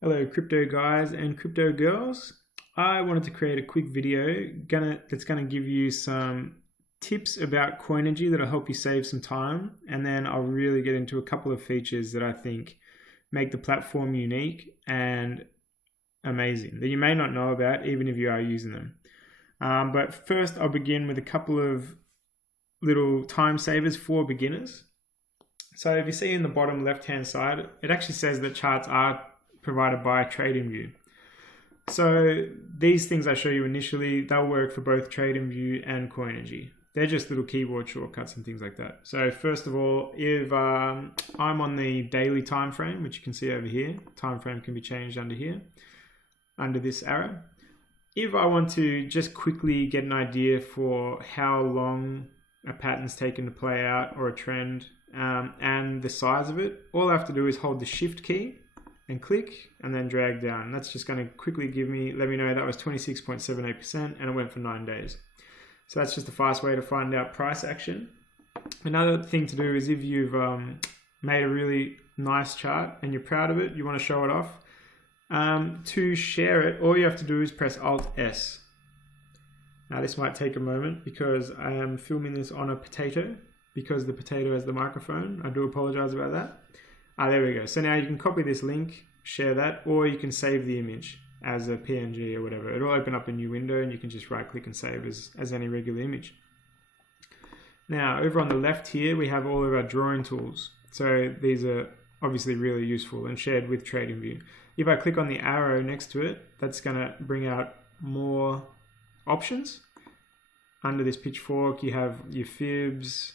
Hello crypto guys and crypto girls. I wanted to create a quick video that's gonna give you some tips about Coinigy that'll help you save some time, and then I'll really get into a couple of features that I think make the platform unique and amazing that you may not know about even if you are using them. But first I'll begin with a couple of little time savers for beginners. So if you see in the bottom left hand side, it actually says that charts are provided by TradingView. So these things I show you initially, they'll work for both TradingView and Coinigy. They're just little keyboard shortcuts and things like that. So first of all, if I'm on the daily time frame, which you can see over here, time frame can be changed under here, under this arrow. If I want to just quickly get an idea for how long a pattern's taken to play out or a trend and the size of it, all I have to do is hold the shift key and click and then drag down. And that's just going to quickly let me know that was 26.78% and it went for 9 days. So that's just a fast way to find out price action. Another thing to do is if you've made a really nice chart and you're proud of it, you want to show it off, to share it, all you have to do is press Alt S. Now this might take a moment because I am filming this on a potato because the potato has the microphone. I do apologize about that. There we go. So now you can copy this link, share that, or you can save the image as a PNG or whatever. It'll open up a new window and you can just right click and save as any regular image. Now over on the left here, we have all of our drawing tools. So these are obviously really useful and shared with TradingView. If I click on the arrow next to it, that's gonna bring out more options. Under this pitchfork, you have your fibs,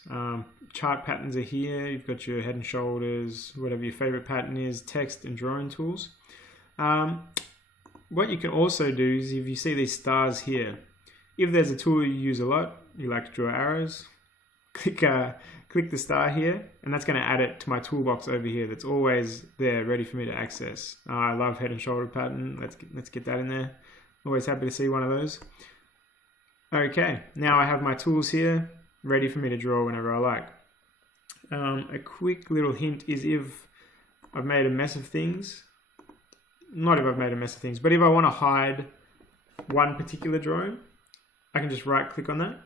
chart patterns are here, you've got your head and shoulders, whatever your favorite pattern is, text and drawing tools. What you can also do is if you see these stars here, if there's a tool you use a lot, you like to draw arrows, click the star here, and that's going to add it to my toolbox over here that's always there ready for me to access. I love head and shoulder pattern, let's get that in there. Always happy to see one of those. Okay, now I have my tools here ready for me to draw whenever I like. A quick little hint is if I've made a mess of things, not if I've made a mess of things, but if I want to hide one particular drawing, I can just right click on that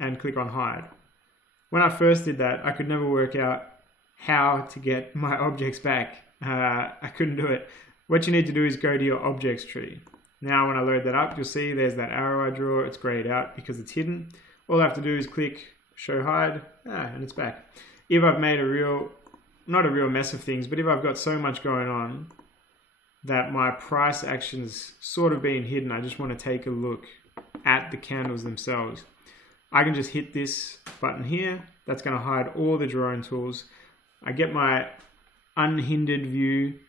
and click on hide. When I first did that, I could never work out how to get my objects back. I couldn't do it. What you need to do is go to your objects tree. Now when I load that up, you'll see there's that arrow I draw, it's grayed out because it's hidden. All I have to do is click show hide, and it's back. If I've made not a real mess of things, but if I've got so much going on that my price action's sort of being hidden, I just want to take a look at the candles themselves. I can just hit this button here, that's going to hide all the drawing tools. I get my unhindered view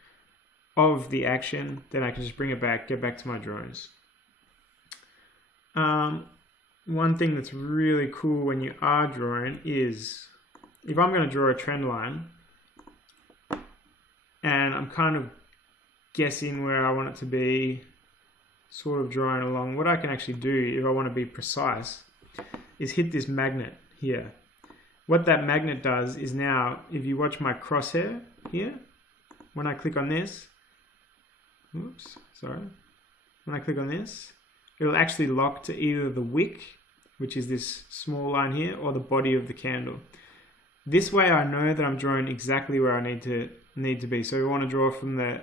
of the action, then I can just bring it back, get back to my drawings. One thing that's really cool when you are drawing is, if I'm going to draw a trend line, and I'm kind of guessing where I want it to be, sort of drawing along, what I can actually do, if I want to be precise, is hit this magnet here. What that magnet does is now, if you watch my crosshair here, when I click on this, when I click on this, it'll actually lock to either the wick, which is this small line here, or the body of the candle. This way I know that I'm drawing exactly where I need to be. So we want to draw from the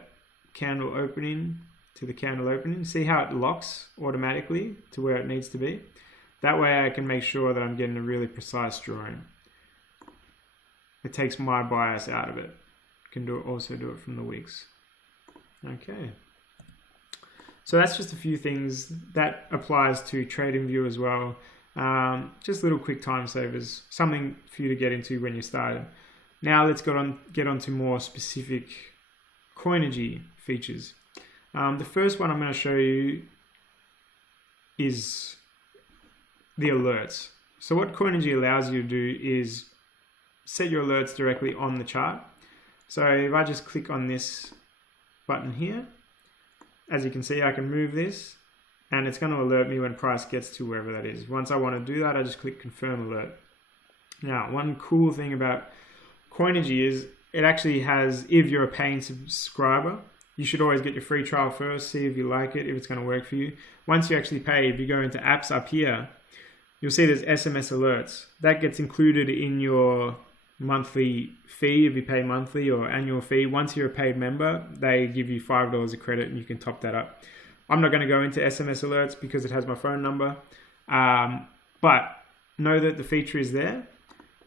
candle opening to the candle opening. See how it locks automatically to where it needs to be? That way I can make sure that I'm getting a really precise drawing. It takes my bias out of it. Can also do it from the wicks. Okay. So that's just a few things that applies to TradingView as well. Just little quick time savers, something for you to get into when you're starting. Now let's get on to more specific Coinigy features. The first one I'm going to show you is the alerts. So what Coinigy allows you to do is set your alerts directly on the chart. So if I just click on this button here, as you can see, I can move this and it's going to alert me when price gets to wherever that is. Once I want to do that, I just click confirm alert. Now, one cool thing about Coinigy is it actually has, if you're a paying subscriber, you should always get your free trial first, see if you like it, if it's going to work for you. Once you actually pay, if you go into apps up here, you'll see there's SMS alerts. That gets included in your monthly fee if you pay monthly, or annual fee. Once you're a paid member, they give you $5 of credit and you can top that up. I'm not going to go into SMS alerts because it has my phone number, but know that the feature is there.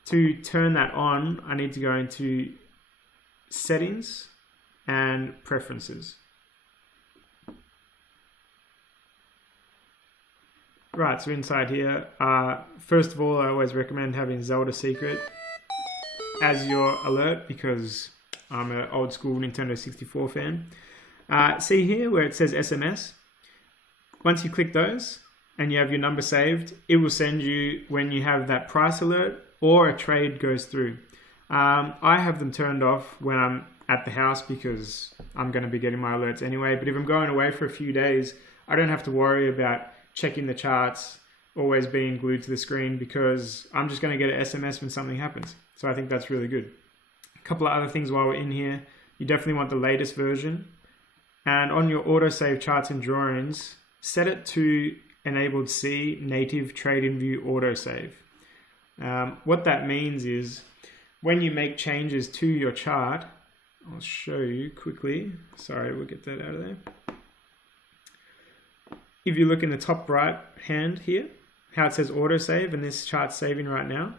To turn that on, I need to go into settings and preferences. Right, so inside here, first of all, I always recommend having Zelda Secret as your alert because I'm an old school Nintendo 64 fan. See here where it says SMS? Once you click those and you have your number saved, it will send you when you have that price alert or a trade goes through. I have them turned off when I'm at the house because I'm going to be getting my alerts anyway. But if I'm going away for a few days, I don't have to worry about checking the charts, always being glued to the screen, because I'm just going to get an SMS when something happens. So I think that's really good. A couple of other things while we're in here. You definitely want the latest version. And on your autosave charts and drawings, set it to enabled C, native trade-in view autosave. What that means is when you make changes to your chart, I'll show you quickly. Sorry, we'll get that out of there. If you look in the top right hand here, how it says autosave and this chart's saving right now,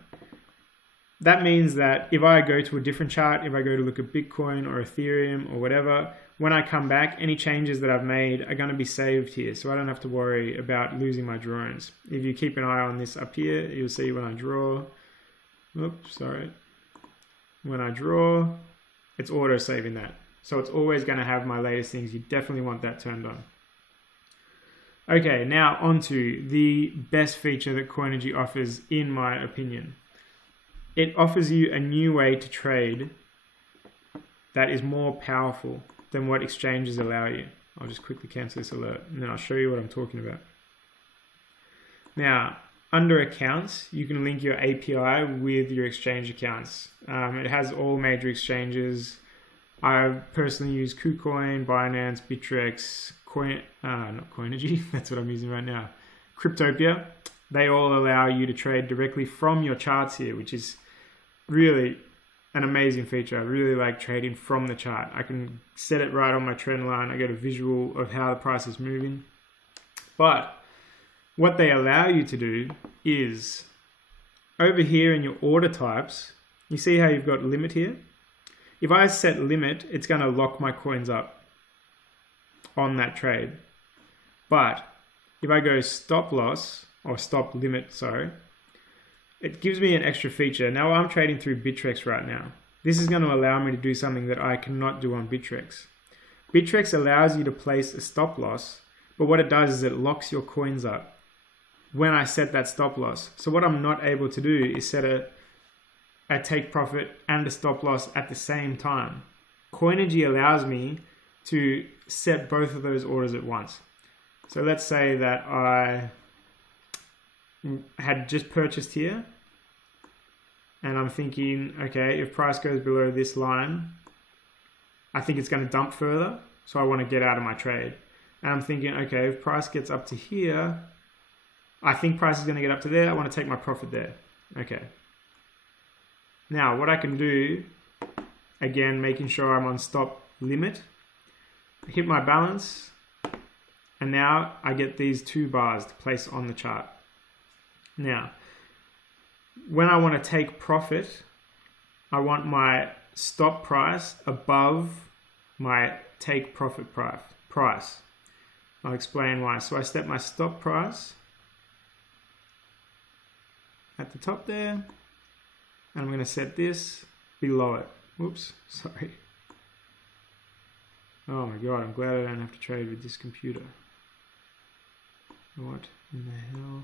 that means that if I go to a different chart, if I go to look at Bitcoin or Ethereum or whatever, when I come back, any changes that I've made are going to be saved here. So I don't have to worry about losing my drawings. If you keep an eye on this up here, you'll see when I draw, when I draw, it's auto saving that. So it's always going to have my latest things. You definitely want that turned on. Okay, now onto the best feature that Coinigy offers, in my opinion. It offers you a new way to trade that is more powerful than what exchanges allow you. I'll just quickly cancel this alert and then I'll show you what I'm talking about. Now, under accounts, you can link your API with your exchange accounts. It has all major exchanges. I personally use KuCoin, Binance, Bittrex, not Coinigy, that's what I'm using right now, Cryptopia. They all allow you to trade directly from your charts here, which is really an amazing feature. I really like trading from the chart. I can set it right on my trend line. I get a visual of how the price is moving. But what they allow you to do is over here in your order types, you see how you've got limit here? If I set limit, it's going to lock my coins up on that trade. But if I go stop loss, or stop limit, sorry, it gives me an extra feature. Now I'm trading through Bittrex right now. This is going to allow me to do something that I cannot do on Bittrex. Bittrex allows you to place a stop loss, but what it does is it locks your coins up when I set that stop loss. So what I'm not able to do is set a take profit and a stop loss at the same time. Coinigy allows me to set both of those orders at once. So let's say that I had just purchased here and I'm thinking, okay, if price goes below this line, I think it's going to dump further, so I want to get out of my trade. And I'm thinking, okay, if price gets up to here, I think price is going to get up to there, I want to take my profit there. Okay. Now what I can do, again, making sure I'm on stop limit, hit my balance, and now I get these two bars to place on the chart. Now, when I want to take profit, I want my stop price above my take profit price. I'll explain why. So I set my stop price at the top there, and I'm going to set this below it. Whoops, sorry. Oh my god, I'm glad I don't have to trade with this computer. What in the hell?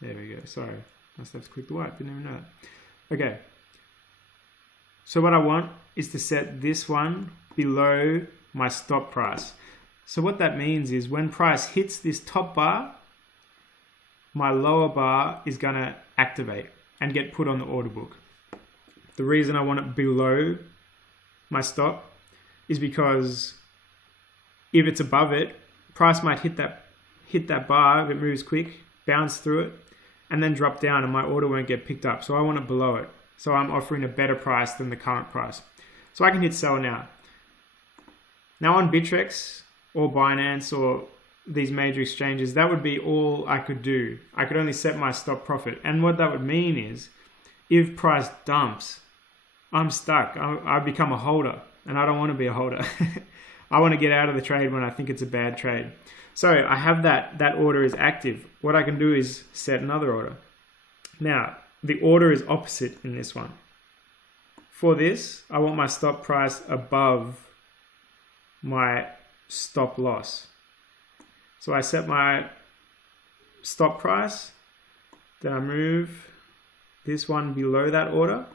There we go. Sorry, must have to click the white. Didn't even know that. Okay. So what I want is to set this one below my stop price. So what that means is when price hits this top bar, my lower bar is going to activate and get put on the order book. The reason I want it below my stop is because if it's above it, price might hit that bar if it moves quick, bounce through it, and then drop down, and my order won't get picked up. So I want it below it. So I'm offering a better price than the current price. So I can hit sell now. Now on Bittrex or Binance or these major exchanges, that would be all I could do. I could only set my stop profit. And what that would mean is, if price dumps, I'm stuck. I become a holder, and I don't want to be a holder. I want to get out of the trade when I think it's a bad trade. So I have that order is active. What I can do is set another order. Now, the order is opposite in this one. For this, I want my stop price above my stop loss. So I set my stop price, then I move this one below that order,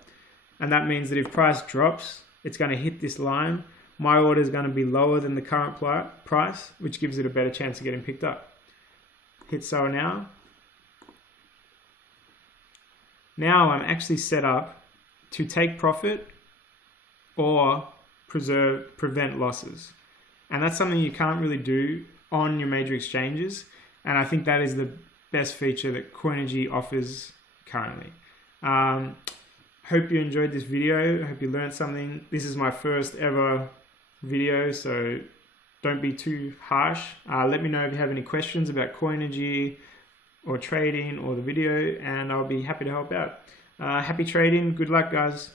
and that means that if price drops, it's going to hit this line. My order is going to be lower than the current price, which gives it a better chance of getting picked up. Hit sell now. Now I'm actually set up to take profit or prevent losses. And that's something you can't really do on your major exchanges. And I think that is the best feature that Coinigy offers currently. Hope you enjoyed this video. I hope you learned something. This is my first ever video, so don't be too harsh. Let me know if you have any questions about Coinigy or trading or the video, and I'll be happy to help out. Happy trading. Good luck, guys.